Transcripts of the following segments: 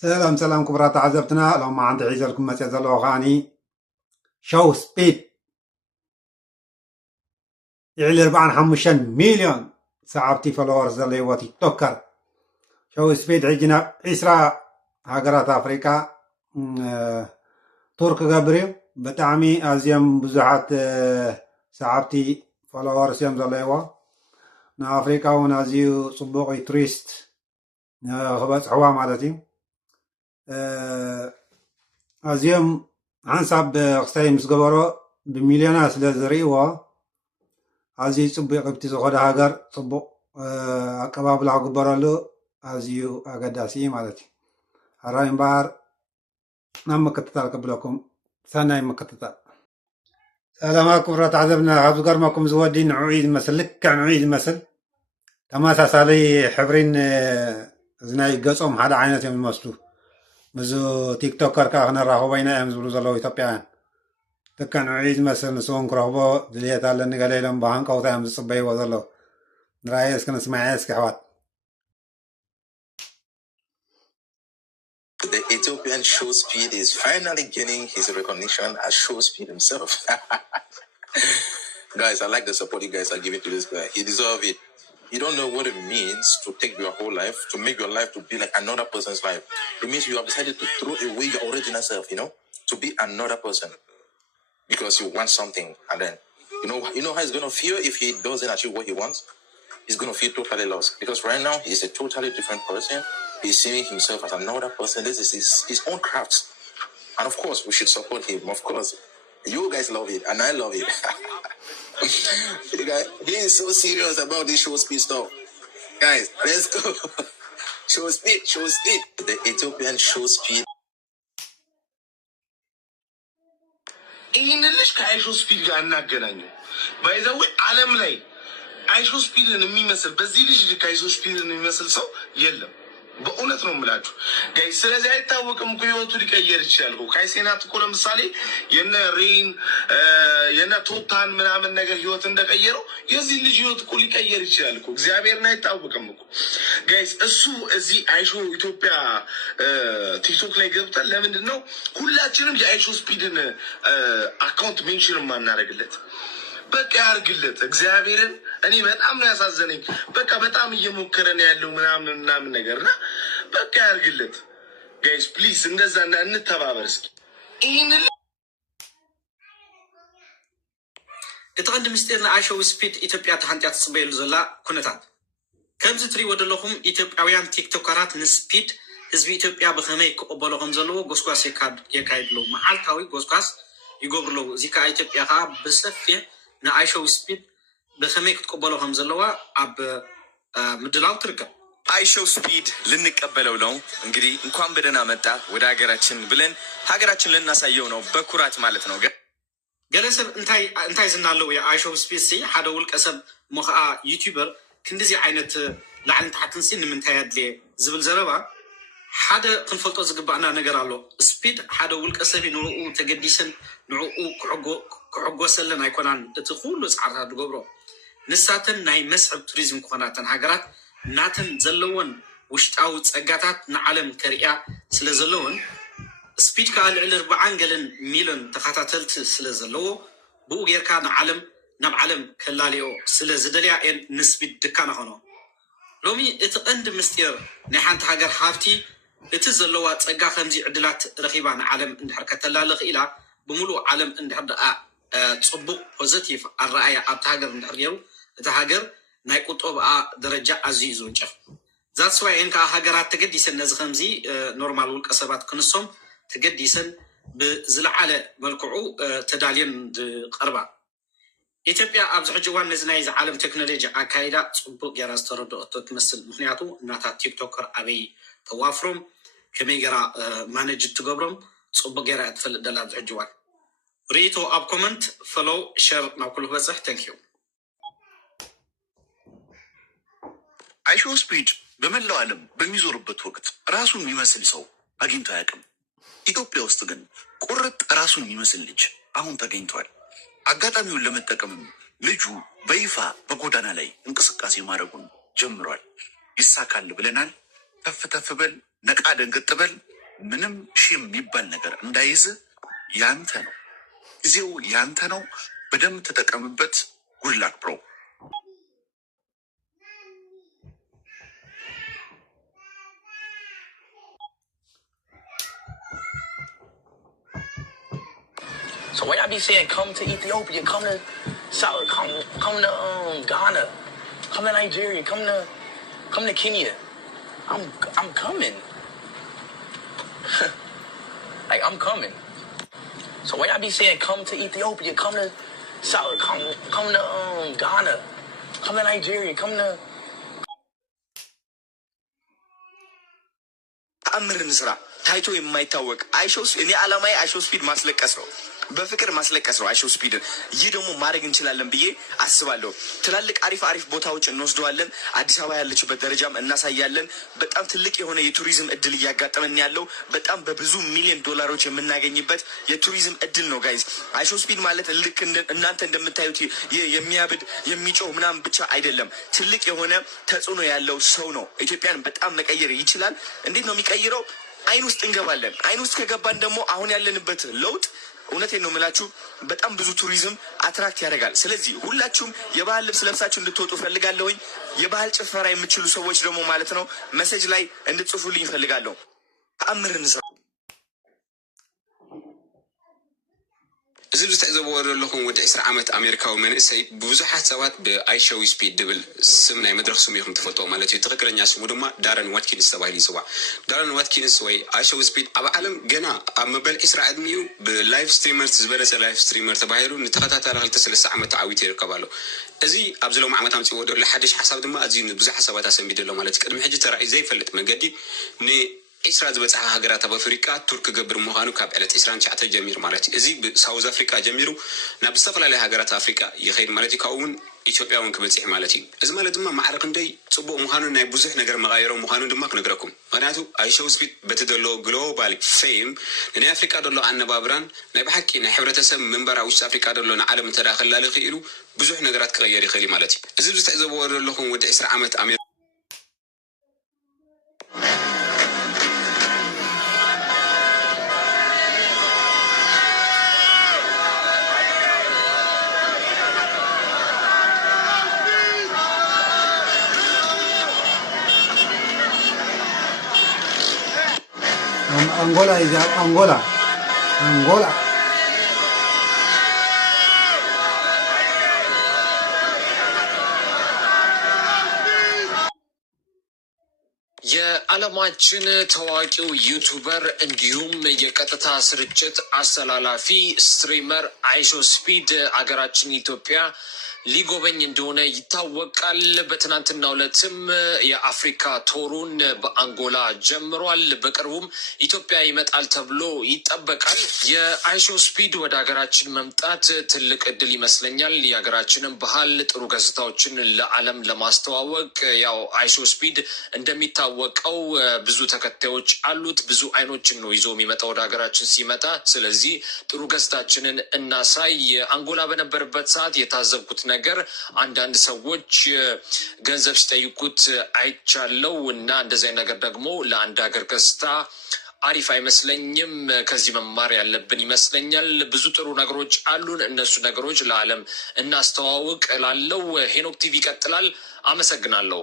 سلام سلام كبرات عزبتنا لو ما عندي عيزة لكم مسيح زلو غاني شو سبيد يعلي 4.5 مليون صعبتي فلورز اللي هو تيك توكر شو سبيد عجنا إسراء هاجرات أفريقيا ترك جبري بتعمي أزيم بزحات صعبتي فلورز يم اللي هو نا أفريقيا ونازيو صبوغي تريست خبز حوا مالتي أزيم عنصب قصي مسقبرو بمليونات سلازريوا أزي صبي قبتي زخد هاجر صبو أكباب لا قبرلو أزيو أقداسي مالتي هراين بار نام كتتال قبلكم ثاني مكتتال سلام عليكم رات عذبنا هذا قرمكم زودي نعيد مثل لك نعيد مثل كما تسالي حبرين زناي قصهم هذا عينة من المسلو مزو تيك توكر كاغنا راهو بين أيام زبلو زلو إثيوبيان تكن عيد مثل نسون كرهبو دليت على النقالي لهم بهان قوتا يم الصبي وزلو نرايس كان اسمعيس كحوات The Ethiopian show speed is finally gaining his recognition as show speed himself. Guys, I like the support you guys are giving to this guy. He deserves it. You don't know what it means to take your whole life, to make your life to be like another person's life. It means you have decided to throw away your original self, to be another person because you want something. And then, you know how he's going to feel if he doesn't achieve what he wants? He's going to feel totally lost because right now he's a totally different person. He's seeing himself as another person. This is his own craft. And of course, we should support him. Of course, you guys love it and I love it. He is so serious about this show speed stuff. Guys, let's go. Show speed. The Ethiopian show speed. ይህንልሽ ከአይሾ ስፒድ ጋር እናገናኘው ባይዘው ዓለም ላይ አይሾ ስፒድን የሚመስል በዚህ ልጅ ከአይሾ ስፒድን የሚመስል ሰው የለም። በእውነት ነው የምላችሁ ጋይ። ስለዚህ አይታወቅም እኮ ህይወቱ ሊቀየር ይችላል እኮ ካይሴናት እኮ ለምሳሌ የነ ሬን የነ ቶታን ምናምን ነገር ህይወት እንደቀየረው የዚህ ልጅ ህይወት እኮ ሊቀየር ይችላል እኮ እግዚአብሔርን አይታወቅም እኮ ጋይስ። እሱ እዚህ አይሾ ኢትዮጵያ ቲክቶክ ላይ ገብተን ለምንድን ነው ሁላችንም የአይሾ ስፒድን አካውንት ሜንሽን ማናረግለት? በቃ ያርግለት እግዚአብሔርን። እኔ በጣም ነው ያሳዘነኝ። በቃ በጣም እየሞከረን ያለው ምናምን ነገርና በቃ ያርግለት ጋይስ ፕሊዝ፣ እንደዛ እንተባበር እስኪ። ይሄን እተቀንድ ምስጢር ንአይሾ ስፒድ ኢትዮጵያ ተሓንቲያ ትጽበየሉ ዘላ ኩነታት ከምዚ ትሪእዎ ዘለኹም ኢትዮጵያውያን ቲክቶከራት ንስፒድ ህዝቢ ኢትዮጵያ ብኸመይ ክቕበሎ ከም ዘለዎ ጎስጓስ የካይድለው መዓልታዊ ጎስጓስ ይገብርለው። እዚ ከዓ ኢትዮጵያ ከዓ ብሰፊሕ ንአይሾ ስፒድ በሰሜክ ተቀበለው ከም ዘለዋ አብ ምድላው ትርከብ። አይሾ ስፒድ ልንቀበለው ነው እንግዲህ። እንኳን በደህና መጣ ወደ ሀገራችን ብለን ሀገራችን ልናሳየው ነው በኩራት ማለት ነው። ገለሰብ እንታይ ዝናለው የአይሾ ስፒድ ሲ ሓደ ውልቀ ሰብ ሞኸአ ዩቲዩበር ክንዲዚ ዓይነት ላዕልን ታሕትን ሲ ንምንታይ ኣድልየ ዝብል ዘረባ ሓደ ክንፈልጦ ዝግባእና ነገር ኣሎ። ስፒድ ሓደ ውልቀ ሰብ ንርኡ ተገዲሰን ንርኡ ክዕጎሰለን ኣይኮናን። እቲ ኩሉ ፃዕርታት ዝገብሮ ንሳተን ናይ መስሕብ ቱሪዝም ክኾናተን ሃገራት ናተን ዘለወን ውሽጣዊ ፀጋታት ንዓለም ከሪያ ስለ ዘለወን ስፒድ ከዓ ልዕሊ 40 ሚሊዮን ተኸታተልቲ ስለ ዘለዎ ብኡ ጌርካ ንዓለም ናብ ዓለም ከላልዮ ስለ ዝደልያ እየን ንስፒድ ድካና ኾኖ። ሎሚ እቲ ቀንዲ ምስጢር ናይ ሓንቲ ሃገር ሃብቲ እቲ ዘለዋ ፀጋ ከምዚ ዕድላት ረኺባ ንዓለም እንድሕር ከተላልኽ ኢላ ብምሉእ ዓለም እንድሕር ደኣ ፅቡቅ ፖዘቲቭ ኣረኣያ ኣብቲ ሃገር እንድሕር ገይሩ እቲ ሃገር ናይ ቁጠብኣ ደረጃ ኣዝዩ ዝውንጨፍ ዛትስ ዋይ እንካ ሃገራት ተገዲሰን ነዚ ከምዚ ኖርማል ውልቀ ሰባት ክንሶም ተገዲሰን ብዝለዓለ መልክዑ ተዳልየን ዝቐርባ። ኢትዮጵያ ኣብዚ ሕጂ እዋን ነዚ ናይ ዓለም ቴክኖሎጂ ኣካይዳ ፅቡቅ ጌራ ዝተረድአቶ ትመስል። ምክንያቱ እናታ ቲክቶከር ኣበይ ተዋፍሮም ከመይ ጌራ ማነጅ ትገብሮም ፅቡቅ ጌራ ትፈልጥ ደላ ኣብዚ ሕጂ እዋን። ሪቶ ኣብ ኮመንት ፎሎው ሼር ናብ ኩሉ በፅሕ ታንኪዩ። አይሾ ስፒድ በመላው ዓለም በሚዞርበት ወቅት ራሱን የሚመስል ሰው አግኝቶ አያውቅም። ኢትዮጵያ ውስጥ ግን ቁርጥ ራሱን የሚመስል ልጅ አሁን ተገኝቷል። አጋጣሚውን ለመጠቀምም ልጁ በይፋ በጎዳና ላይ እንቅስቃሴ ማድረጉን ጀምሯል። ይሳካል ብለናል። ተፍ በል፣ ነቃ ደንገጥ በል። ምንም ሺም የሚባል ነገር እንዳይዝ ያንተ ነው። ጊዜው ያንተ ነው። በደንብ ተጠቀምበት። ጉድላክ ብሮ። So when I be saying come to Ethiopia, come to South, come to Ghana, come to Nigeria, come to Kenya, I'm coming. Like I'm coming. So when I be saying come to Ethiopia, come to South, come to Ghana, come to Nigeria, come to ተአምርን ስራ ታይቶ የማይታወቅ አይሾስ እኔ አላማዬ አይሾ ስፒድ ማስለቀስ ነው። በፍቅር ማስለቀስ ነው አይሾ ስፒድን። ይህ ደግሞ ማድረግ እንችላለን ብዬ አስባለሁ። ትላልቅ አሪፍ ቦታዎች እንወስደዋለን። አዲስ አበባ ያለችበት ደረጃም እናሳያለን። በጣም ትልቅ የሆነ የቱሪዝም እድል እያጋጠመን ያለው በጣም በብዙ ሚሊዮን ዶላሮች የምናገኝበት የቱሪዝም እድል ነው ጋይዝ። አይሾ ስፒድ ማለት ልክ እናንተ እንደምታዩት የሚያብድ የሚጮህ ምናምን ብቻ አይደለም። ትልቅ የሆነ ተጽዕኖ ያለው ሰው ነው። ኢትዮጵያን በጣም መቀየር ይችላል። እንዴት ነው የሚቀይረው? አይን ውስጥ እንገባለን። አይን ውስጥ ከገባን ደግሞ አሁን ያለንበት ለውጥ እውነቴን ነው የምላችሁ በጣም ብዙ ቱሪዝም አትራክት ያደርጋል። ስለዚህ ሁላችሁም የባህል ልብስ ለብሳችሁ እንድትወጡ ፈልጋለሁኝ። የባህል ጭፈራ የምችሉ ሰዎች ደግሞ ማለት ነው ሜሴጅ ላይ እንድትጽፉልኝ ፈልጋለሁ። ተአምርን ሰው እዚ ዝተዕዘብዎ ዘለኹም ወዲ 20 ዓመት ኣሜሪካዊ መንእሰይ ብዙሓት ሰባት ብአይሾው ስፒድ ድብል ስም ናይ መድረክ ስም ኢኹም ትፈልጥዎ ማለት እዩ። ትክክለኛ ስሙ ድማ ዳረን ዋትኪንስ ተባሂሉ ይፅዋዕ። ዳረን ዋትኪንስ ወይ አይሾው ስፒድ ኣብ ዓለም ገና ኣብ መበል 20 ዕድሚኡ ብላይቭ ስትሪመርስ ዝበለፀ ላይቭ ስትሪመር ተባሂሉ ንተኸታታሊ 2-3 ዓመት ተዓዊቱ ይርከብ ኣሎ። እዚ ኣብ ዝለውም ዓመት ኣምፅዎ ዘሎ ሓድሽ ሓሳብ ድማ ኣዝዩ ብዙሓት ሰባት ኣሰሚዱ ኣሎ ማለት ቅድሚ ሕጂ ተራእዩ ዘይፈልጥ መንገዲ ኢስራ ዝበፅሓ ሃገራት ኣብ ኣፍሪቃ ቱርክ ገብር ምዃኑ ካብ ዕለት 29 ጀሚሩ ማለት እዩ። እዚ ብሳውዝ ኣፍሪካ ጀሚሩ ናብ ዝተፈላለዩ ሃገራት ኣፍሪቃ ይኸይድ ማለት እዩ። ካብኡ እውን ኢትዮጵያ እውን ክበፅሕ ማለት እዩ። እዚ ማለት ድማ ማዕረ ክንደይ ፅቡቅ ምዃኑን ናይ ብዙሕ ነገር መቃየሮ ምዃኑን ድማ ክነግረኩም። ምክንያቱ አይሾው ስፒድ በቲ ዘለዎ ግሎባል ፌም ንናይ ኣፍሪቃ ዘሎ ኣነባብራን ናይ ብሓቂ ናይ ሕብረተሰብ መንበራ ውሽጢ ኣፍሪቃ ዘሎ ንዓለም እንተዳ ክላልኽ ኢሉ ብዙሕ ነገራት ክቀየር ይኽእል እዩ ማለት እዩ። እዚ ዝተዕዘብዎ ዘለኹም ወዲ 20 ዓመት Angola is Angola. የዓለማችን ታዋቂው ዩቱበር እንዲሁም የቀጥታ ስርጭት አስተላላፊ ስትሪመር አይሾ ስፒድ አገራችን ኢትዮጵያ ሊጎበኝ እንደሆነ ይታወቃል። በትናንትናው ዕለትም የአፍሪካ ቶሩን በአንጎላ ጀምሯል። በቅርቡም ኢትዮጵያ ይመጣል ተብሎ ይጠበቃል። የአይሾ ስፒድ ወደ ሀገራችን መምጣት ትልቅ እድል ይመስለኛል። የሀገራችንን ባህል፣ ጥሩ ገጽታዎችን ለዓለም ለማስተዋወቅ ያው አይሾ ስፒድ እንደሚታወቀው ብዙ ተከታዮች አሉት። ብዙ አይኖችን ነው ይዞ የሚመጣው ወደ ሀገራችን ሲመጣ። ስለዚህ ጥሩ ገጽታችንን እናሳይ። አንጎላ በነበረበት ሰዓት የታዘብኩት ነገር አንዳንድ ሰዎች ገንዘብ ሲጠይቁት አይቻለው እና እንደዚህ ነገር ደግሞ ለአንድ ሀገር ገጽታ አሪፍ አይመስለኝም። ከዚህ መማር ያለብን ይመስለኛል። ብዙ ጥሩ ነገሮች አሉን። እነሱ ነገሮች ለዓለም እናስተዋውቅ ላለው ሄኖክ ቲቪ ይቀጥላል። አመሰግናለሁ።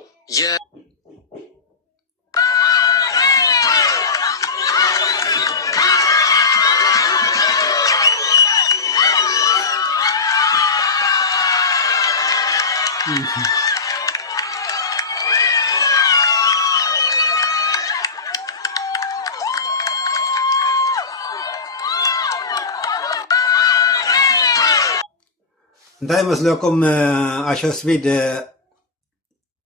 እንታይ መስለኩም አይሾው ስፒድ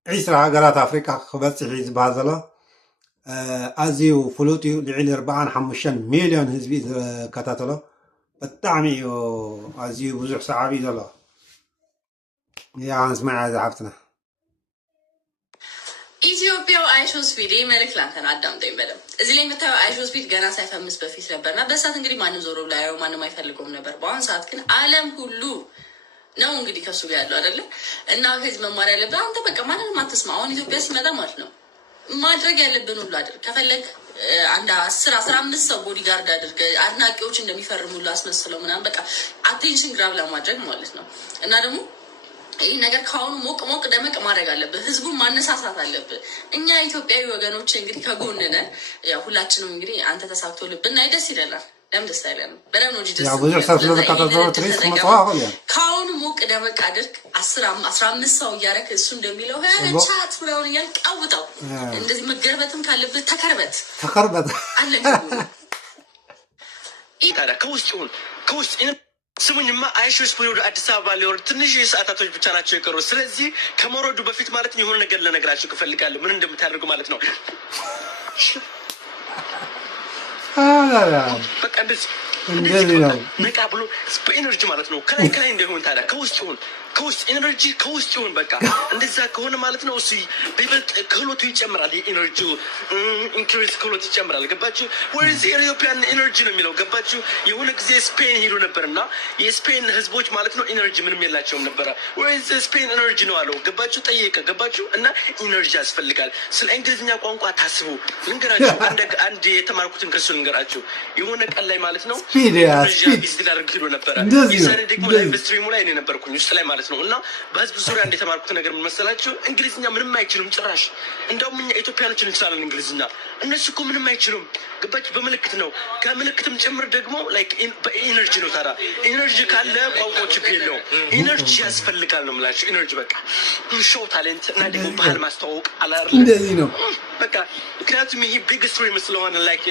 20 ሃገራት ኣፍሪቃ ክበፅሕ ዝበሃል ዘሎ ኣዝዩ ፍሉጥ እዩ። ልዕሊ 45 ሚልዮን ህዝቢ ዝከታተሎ ብጣዕሚ እዩ ኣዝዩ ብዙሕ ሰዓብ እዩ ዘሎ። ያ ንስማዕ ዝሓፍትና ኢትዮጵያው አይሾ ስፒድ መልክ ላንተ ነው። አዳምጠኝ በደምብ። እዚህ ላይ የምታየው አይሾ ስፒድ ገና ሳይፈምስ በፊት ነበርና በሰዓት እንግዲህ ማንም ዞሮ ላየው ማንም አይፈልገውም ነበር። በአሁን ሰዓት ግን ዓለም ሁሉ ነው እንግዲህ ከሱ ጋር ያለው አይደለ? እና ከዚህ መማር ያለብህ አንተ በቃ ማንንም አትስማ። አሁን ኢትዮጵያ ሲመጣ ማለት ነው ማድረግ ያለብን ሁሉ አድርግ። ከፈለግ አንድ 10-15 ሰው ቦዲጋርድ አድርገ አድናቂዎች እንደሚፈርሙሉ አስመስለው ምናምን በቃ አቴንሽን ግራብ ለማድረግ ማለት ነው። እና ደግሞ ይህ ነገር ከአሁኑ ሞቅ ሞቅ ደመቅ ማድረግ አለብህ። ህዝቡን ማነሳሳት አለብህ። እኛ ኢትዮጵያዊ ወገኖች እንግዲህ ከጎንነ ሁላችንም እንግዲህ አንተ ተሳክቶ ልብና ደስ ይለናል። ለምን ደስ አይለንም? በደም ነው ከአሁኑ ሞቅ ደመቅ አድርግ። 10-15 ሰው እያደረክ እሱ እንደሚለው ቻት ብለውን እያልቃውጠው እንደዚህ መገርበትም ካለብህ ተከርበት አለ ታዲያ ከውስጥ ይሁን ከውስጥ ስሙኝማ አይሾስ ወደ አዲስ አበባ ሊወርድ ትንሽ ሰዓታቶች ብቻ ናቸው የቀሩ። ስለዚህ ከመውረዱ በፊት ማለት ነው የሆነ ነገር ልነግራችሁ እፈልጋለሁ። ምን እንደምታደርጉ ማለት ነው። በቃ እንደዚህ ነው ነቃ ብሎ በኢነርጂ ማለት ነው። ከላይ እንደሆን ታዲያ ከውስጥ ኢነርጂ ከውስጥ ይሁን በቃ እንደዛ ከሆነ ማለት ነው እሱ በይበልጥ ክህሎቱ ይጨምራል። የኢነርጂ ኢንክሪዝ ክህሎት ይጨምራል። ገባችሁ? ወይስ ኢትዮጵያን ኢነርጂ ነው የሚለው ገባችሁ? የሆነ ጊዜ ስፔን ሄዶ ነበርና የስፔን ህዝቦች ማለት ነው ኢነርጂ ምንም የላቸውም ነበረ። ወይስ ስፔን ኢነርጂ ነው አለው። ገባችሁ? ጠየቀ። ገባችሁ? እና ኢነርጂ ያስፈልጋል። ስለ እንግሊዝኛ ቋንቋ ታስቡ። ልንገራችሁ አንድ የተማርኩትን ከሱ ልንገራችሁ። የሆነ ቀን ላይ ማለት ነው ቪዚት ላደርግ ሄዶ ነበረ። የዛሬ ደግሞ ላይቭ ስትሪሙ ላይ እኔ ነበርኩኝ ውስጥ ላይ ማለት ነው። እና በህዝብ ዙሪያ እንደተማርኩት ነገር ምን መሰላችሁ? እንግሊዝኛ ምንም አይችሉም ጭራሽ። እንደውም እኛ ኢትዮጵያኖች እንችላለን እንግሊዝኛ፣ እነሱ እኮ ምንም አይችሉም። ገባችሁ? በምልክት ነው። ከምልክትም ጭምር ደግሞ ላይክ በኢነርጂ ነው። ታዲያ ኢነርጂ ካለ ቋንቋው ችግር የለውም። ኢነርጂ ያስፈልጋል ነው የምላችሁ። ኢነርጂ በቃ ሾው ታሌንት እና ደግሞ ባህል ማስተዋወቅ አላርለ እንደዚህ ነው በቃ። ምክንያቱም ይሄ ቢግ ስትሪም ስለሆነ ላይክ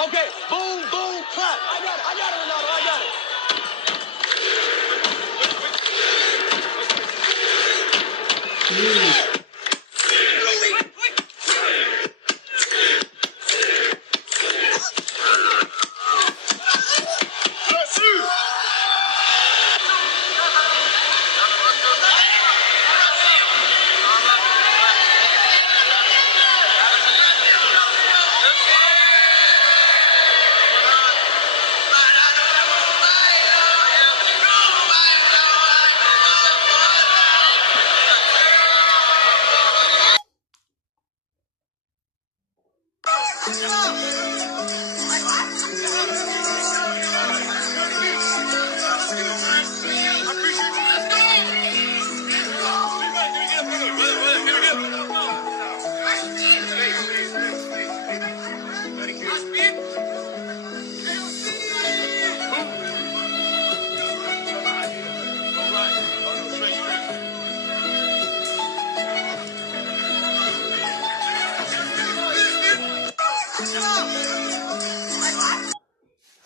okay, boom, boom, clap. I got it, Ronaldo, I got it.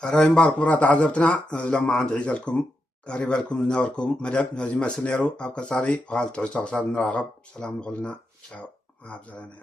راي مبارك برات عزبتنا لما عند عيزلكم قريبا لكم نوركم مدب نازي مسنيرو ابقى صاري وحال تعيش تقصاد نراغب سلام لكلنا شاو ما عبزالنا